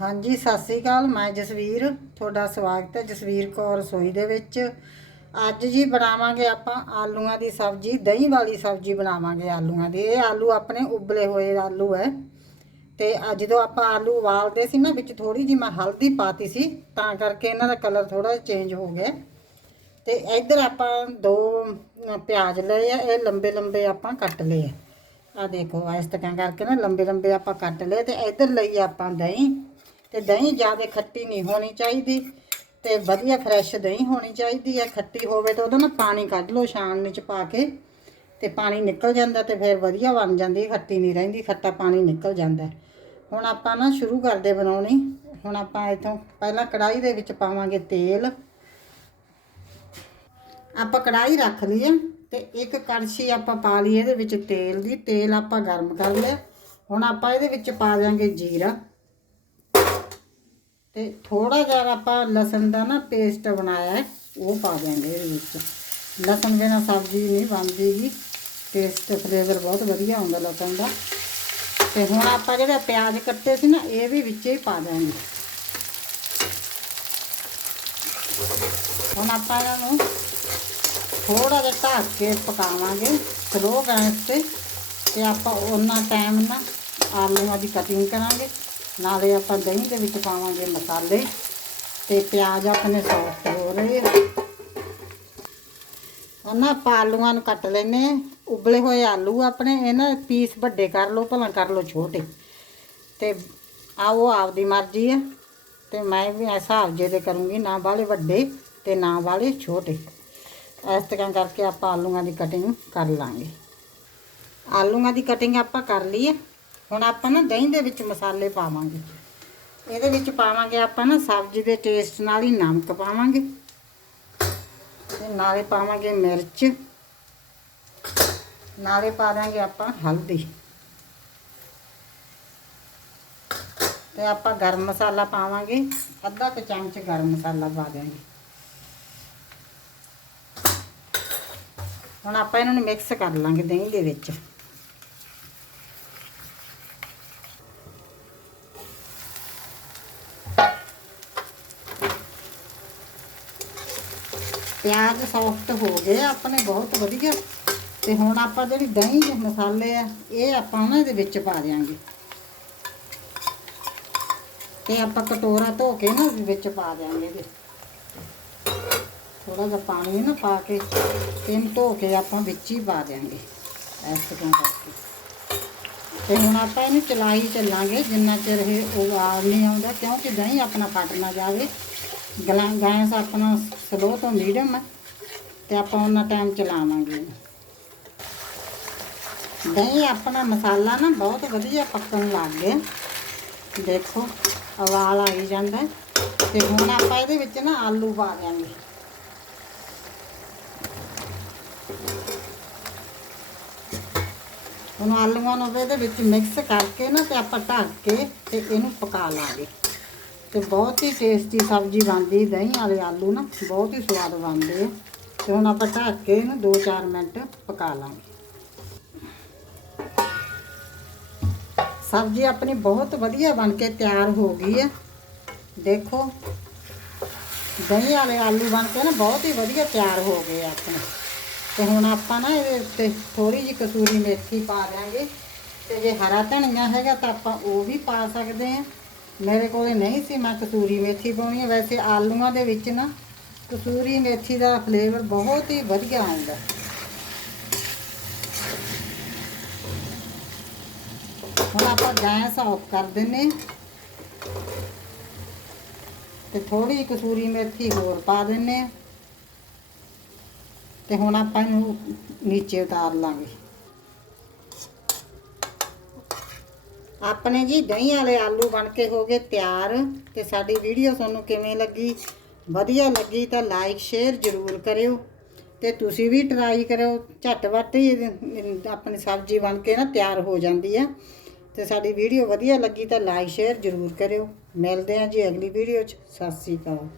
ਹਾਂਜੀ, ਸਤਿ ਸ੍ਰੀ ਅਕਾਲ। ਮੈਂ ਜਸਵੀਰ, ਤੁਹਾਡਾ ਸਵਾਗਤ ਹੈ ਜਸਵੀਰ ਕੌਰ ਰਸੋਈ ਦੇ ਵਿੱਚ। ਅੱਜ ਜੀ ਬਣਾਵਾਂਗੇ ਆਪਾਂ ਆਲੂਆਂ ਦੀ ਸਬਜ਼ੀ, ਦਹੀਂ ਵਾਲੀ ਸਬਜ਼ੀ ਬਣਾਵਾਂਗੇ ਆਲੂਆਂ ਦੀ। ਇਹ ਆਲੂ ਆਪਣੇ ਉਬਲੇ ਹੋਏ ਆਲੂ ਹੈ। ਤੇ ਅੱਜ ਜਦੋਂ ਆਪਾਂ ਆਲੂ ਉਬਾਲਦੇ ਸੀ ਨਾ, ਵਿੱਚ ਥੋੜੀ ਜਿਹੀ ਮੈਂ ਹਲਦੀ ਪਾਤੀ ਸੀ, ਤਾਂ ਕਰਕੇ ਇਹਨਾਂ ਦਾ ਕਲਰ ਥੋੜਾ ਚੇਂਜ ਹੋ ਗਿਆ। ਤੇ ਇੱਧਰ ਆਪਾਂ ਦੋ ਪਿਆਜ਼ ਲਏ ਆ, ਇਹ ਲੰਬੇ ਲੰਬੇ ਆਪਾਂ ਕੱਟ ਲਏ ਆ। ਆ ਦੇਖੋ, ਇਸ ਤਰ੍ਹਾਂ ਕਰਕੇ ਨਾ ਲੰਬੇ ਲੰਬੇ ਆਪਾਂ ਕੱਟ ਲਏ। ਤੇ ਇੱਧਰ ਲਈ ਆਪਾਂ ਦਹੀਂ। ਤੇ ਦਹੀਂ ਜ਼ਿਆਦਾ ਖੱਟੀ ਨਹੀਂ ਹੋਣੀ ਚਾਹੀਦੀ ਤੇ ਵਧੀਆ ਫਰੈਸ਼ ਦਹੀਂ ਹੋਣੀ ਚਾਹੀਦੀ ਹੈ, ਖੱਟੀ ਹੋਵੇ ਤਾਂ ਉਹਦਾ ਨਾ ਪਾਣੀ ਕੱਢ ਲਓ ਛਾਣਨੀ ਚ ਪਾ ਕੇ ਤੇ ਪਾਣੀ ਨਿਕਲ ਜਾਂਦਾ ਤੇ ਫਿਰ ਵਧੀਆ ਬਣ ਜਾਂਦੀ, ਖੱਟੀ ਨਹੀਂ ਰਹਿੰਦੀ, ਖੱਟਾ ਪਾਣੀ ਨਿਕਲ ਜਾਂਦਾ। ਹੁਣ ਆਪਾਂ ਨਾ ਸ਼ੁਰੂ ਕਰਦੇ ਬਣਾਉਣੀ, ਹੁਣ ਆਪਾਂ ਇਥੋਂ ਪਹਿਲਾਂ ਕੜਾਈ ਦੇ ਵਿੱਚ ਪਾਵਾਂਗੇ ਤੇਲ। ਆਪਾਂ ਕੜਾਈ ਰੱਖ ਲਈ ਹੈ ਤੇ ਇੱਕ ਕੜਛੀ ਆਪਾਂ ਪਾ ਲਈ ਇਹਦੇ ਵਿੱਚ ਤੇਲ ਦੀ, ਤੇਲ ਆਪਾਂ ਗਰਮ ਕਰ ਲਿਆ। ਹੁਣ ਆਪਾਂ ਇਹਦੇ ਵਿੱਚ ਪਾ ਦਿਆਂਗੇ ਜੀਰਾ। ਤੇ ਥੋੜਾ ਜਿਹਾ ਆਪਾਂ ਲਸਣ ਦਾ ਨਾ ਪੇਸਟ ਬਣਾਇਆ ਹੈ, ਉਹ ਪਾ ਦਿਆਂਗੇ ਇਹਦੇ ਵਿੱਚ। ਲਸਣ ਬਿਨਾ ਸਬਜ਼ੀ ਨਹੀਂ ਬਣਦੀਗੀ ਟੇਸਟ ਫਲੇਵਰ ਬਹੁਤ ਵਧੀਆ ਆਉਂਦਾ ਲਸਣ ਦਾ। ਤੇ ਹੁਣ ਆਪਾਂ ਜਿਹੜਾ ਪਿਆਜ਼ ਕੱਟੇ ਸੀ ਨਾ, ਇਹ ਵੀ ਵਿੱਚ ਹੀ ਪਾ ਦਿਆਂਗੇ। ਹੁਣ ਆਪਾਂ ਇਹਨਾਂ ਨੂੰ ਥੋੜਾ ਜਿਹਾ ਢੱਕ ਕੇ ਪਕਾਵਾਂਗੇ ਸਲੋ ਗੈਸ ਤੇ। ਤੇ ਆਪਾਂ ਉਹਨਾਂ ਟਾਈਮ ਨਾ ਆਲੂਆਂ ਦੀ ਕਟਿੰਗ ਕਰਾਂਗੇ। ਨਾਲੇ ਆਪਾਂ ਦਹੀਂ ਦੇ ਵਿੱਚ ਪਾਵਾਂਗੇ ਮਸਾਲੇ ਤੇ ਪਿਆਜ਼ ਆਪਣੇ ਸੌਫਟ ਹੋ ਰਹੇ ਆ। ਉਹਨਾਂ ਆਪਾਂ ਆਲੂਆਂ ਨੂੰ ਕੱਟ ਲੈਨੇ ਉਬਲੇ ਹੋਏ ਆਲੂ ਆਪਣੇ ਇਹਨਾਂ ਦੇ ਪੀਸ ਵੱਡੇ ਕਰ ਲਓ, ਭਲਾ ਕਰ ਲਓ ਛੋਟੇ। ਤੇ ਆ ਉਹ ਆਪਦੀ ਮਰਜ਼ੀ ਆ। ਤੇ ਮੈਂ ਵੀ ਐਸਾ ਹਿਸਾਬ ਜੇ ਦੇ ਕਰੂੰਗੀ, ਨਾ ਵਾਲੇ ਵੱਡੇ ਤੇ ਨਾ ਵਾਲੇ ਛੋਟੇ। ਇਸ ਤਰ੍ਹਾਂ ਕਰਕੇ ਆਪਾਂ ਆਲੂਆਂ ਦੀ ਕਟਿੰਗ ਕਰ ਲਾਂਗੇ। ਆਲੂਆਂ ਦੀ ਕਟਿੰਗ ਆਪਾਂ ਕਰ ਲਈ ਹੈ ਹੁਣ ਆਪਾਂ ਨਾ ਦਹੀਂ ਦੇ ਵਿੱਚ ਮਸਾਲੇ ਪਾਵਾਂਗੇ। ਇਹਦੇ ਵਿੱਚ ਪਾਵਾਂਗੇ ਆਪਾਂ ਨਾ ਸਬਜ਼ੀ ਦੇ ਟੇਸਟ ਨਾਲ ਹੀ ਨਮਕ ਪਾਵਾਂਗੇ। ਤੇ ਨਾਲੇ ਪਾਵਾਂਗੇ ਮਿਰਚ। ਨਾਲੇ ਪਾ ਦਾਂਗੇ ਆਪਾਂ ਹਲਦੀ। ਤੇ ਆਪਾਂ ਗਰਮ ਮਸਾਲਾ ਪਾਵਾਂਗੇ। ਅੱਧਾ ਕੁ ਚਮਚ ਗਰਮ ਮਸਾਲਾ ਪਾ ਦਿਆਂਗੇ। ਹੁਣ ਆਪਾਂ ਇਹਨਾਂ ਨੂੰ ਮਿਕਸ ਕਰ ਲਾਂਗੇ ਦਹੀਂ ਦੇ ਵਿੱਚ। ਪਿਆਜ਼ ਸੌਫਟ ਹੋ ਗਏ, ਆਪਣੇ ਬਹੁਤ ਵਧੀਆ। ਤੇ ਹੁਣ ਆਪਾਂ ਜਿਹੜੀ ਦਹੀਂ ਦੇ ਮਸਾਲੇ ਆ, ਇਹ ਆਪਾਂ ਨਾ ਇਹਦੇ ਵਿੱਚ ਪਾ ਦਿਆਂਗੇ। ਤੇ ਆਪਾਂ ਕਟੋਰਾ ਧੋ ਕੇ ਨਾ ਵਿੱਚ ਪਾ ਦਿਆਂਗੇ ਇਹਦੇ। ਥੋੜਾ ਜਿਹਾ ਪਾਣੀ ਨਾ ਪਾ ਕੇ ਤਿੰਨ ਧੋ ਕੇ ਆਪਾਂ ਵਿੱਚ ਹੀ ਪਾ ਦਿਆਂਗੇ, ਇਸ ਤਰ੍ਹਾਂ ਕਰਕੇ। ਤੇ ਹੁਣ ਆਪਾਂ ਇਹਨੂੰ ਚਲਾਈ ਚੱਲਾਂਗੇ, ਜਿੰਨਾ ਚਿਰ ਇਹ ਉਹ ਉਬਾਲ ਨਹੀਂ ਆਉਂਦਾ, ਕਿਉਂਕਿ ਦਹੀਂ ਆਪਣਾ ਫਟ ਨਾ ਜਾਵੇ। ਗਲਾਂ ਗੈਸ ਆਪਣਾ ਸਲੋ ਤੋਂ ਮੀਡੀਅਮ ਹੈ ਤੇ ਆਪਾਂ ਉਹਨਾਂ ਟਾਈਮ ਚਲਾਵਾਂਗੇ ਇਹਨੂੰ। ਦਹੀਂ ਆਪਣਾ ਮਸਾਲਾ ਨਾ ਬਹੁਤ ਵਧੀਆ ਪੱਕਣ ਲੱਗ ਗਿਆ ਦੇਖੋ, ਉਬਾਲ ਆਈ ਜਾਂਦਾ ਹੈ। ਤੇ ਹੁਣ ਆਪਾਂ ਇਹਦੇ ਵਿੱਚ ਨਾ ਆਲੂ ਪਾ ਦਿਆਂਗੇ ਹੁਣ ਆਲੂਆਂ ਨੂੰ ਇਹਦੇ ਵਿੱਚ ਮਿਕਸ ਕਰਕੇ ਨਾ ਤੇ ਆਪਾਂ ਢੱਕ ਕੇ ਤੇ ਇਹਨੂੰ ਪਕਾ ਲਾਂਗੇ ਤੇ ਬਹੁਤ ਹੀ ਟੇਸਟੀ ਸਬਜ਼ੀ ਬਣਦੀ ਦਹੀਂ ਵਾਲੇ ਆਲੂ ਨਾ, ਬਹੁਤ ਹੀ ਸਵਾਦ ਬਣਦੇ ਆ। ਤੇ ਹੁਣ ਆਪਾਂ ਢੱਕ ਕੇ ਇਹਨੂੰ 2-4 ਮਿੰਟ ਪਕਾ ਲਾਂਗੇ। ਸਬਜ਼ੀ ਆਪਣੀ ਬਹੁਤ ਵਧੀਆ ਬਣ ਕੇ ਤਿਆਰ ਹੋ ਗਈ ਹੈ। ਦੇਖੋ, ਦਹੀਂ ਵਾਲੇ ਆਲੂ ਬਣ ਕੇ ਨਾ ਬਹੁਤ ਹੀ ਵਧੀਆ ਤਿਆਰ ਹੋ ਗਏ ਆਪਣੇ। ਤੇ ਹੁਣ ਆਪਾਂ ਨਾ ਇਹਦੇ ਉੱਤੇ ਥੋੜੀ ਜਿਹੀ ਕਸੂਰੀ ਮੇਥੀ ਪਾ ਦਿਆਂਗੇ। ਤੇ ਜੇ ਹਰਾ ਧਨੀਆ ਹੈਗਾ ਤਾਂ ਆਪਾਂ ਉਹ ਵੀ ਪਾ ਸਕਦੇ ਆ ਮੇਰੇ ਕੋਲੇ ਨਹੀਂ ਸੀ, ਮੈਂ ਕਸੂਰੀ ਮੇਥੀ ਪਾਉਣੀ ਹੈ ਵੈਸੇ ਆਲੂਆਂ ਦੇ ਵਿੱਚ ਨਾ ਕਸੂਰੀ ਮੇਥੀ ਦਾ ਫਲੇਵਰ ਬਹੁਤ ਹੀ ਵਧੀਆ ਆਉਂਦਾ ਹੁਣ ਆਪਾਂ ਗੈਸ ਆਫ ਕਰ ਦਿੰਨੇ ਹਾਂ। ਤੇ ਥੋੜੀ ਕਸੂਰੀ ਮੇਥੀ ਹੋਰ ਪਾ ਦਿੰਨੇ ਆ ਤੇ ਹੁਣ ਆਪਾਂ ਇਹਨੂੰ ਨੀਚੇ ਉਤਾਰ ਲਾਂਗੇ ਆਪਣੇ ਜੀ ਦਹੀਂ ਵਾਲੇ ਆਲੂ ਬਣ ਕੇ ਹੋ ਗਏ ਤਿਆਰ ਤੇ ਸਾਡੀ ਵੀਡੀਓ ਤੁਹਾਨੂੰ ਕਿਵੇਂ ਲੱਗੀ, ਵਧੀਆ ਲੱਗੀ ਤਾਂ ਲਾਈਕ ਸ਼ੇਅਰ ਜ਼ਰੂਰ ਕਰਿਓ ਤੇ ਤੁਸੀਂ ਵੀ ਟਰਾਈ ਕਰਿਓ ਝਟਵਟ ਹੀ ਆਪਣੀ ਸਬਜ਼ੀ ਬਣ ਕੇ ਨਾ ਤਿਆਰ ਹੋ ਜਾਂਦੀ ਆ ਤੇ ਸਾਡੀ ਵੀਡੀਓ ਵਧੀਆ ਲੱਗੀ ਤਾਂ ਲਾਈਕ ਸ਼ੇਅਰ ਜ਼ਰੂਰ ਕਰਿਓ, ਮਿਲਦੇ ਹਾਂ ਜੀ ਅਗਲੀ ਵੀਡੀਓ 'ਚ, ਸਤਿ ਸ੍ਰੀ ਅਕਾਲ।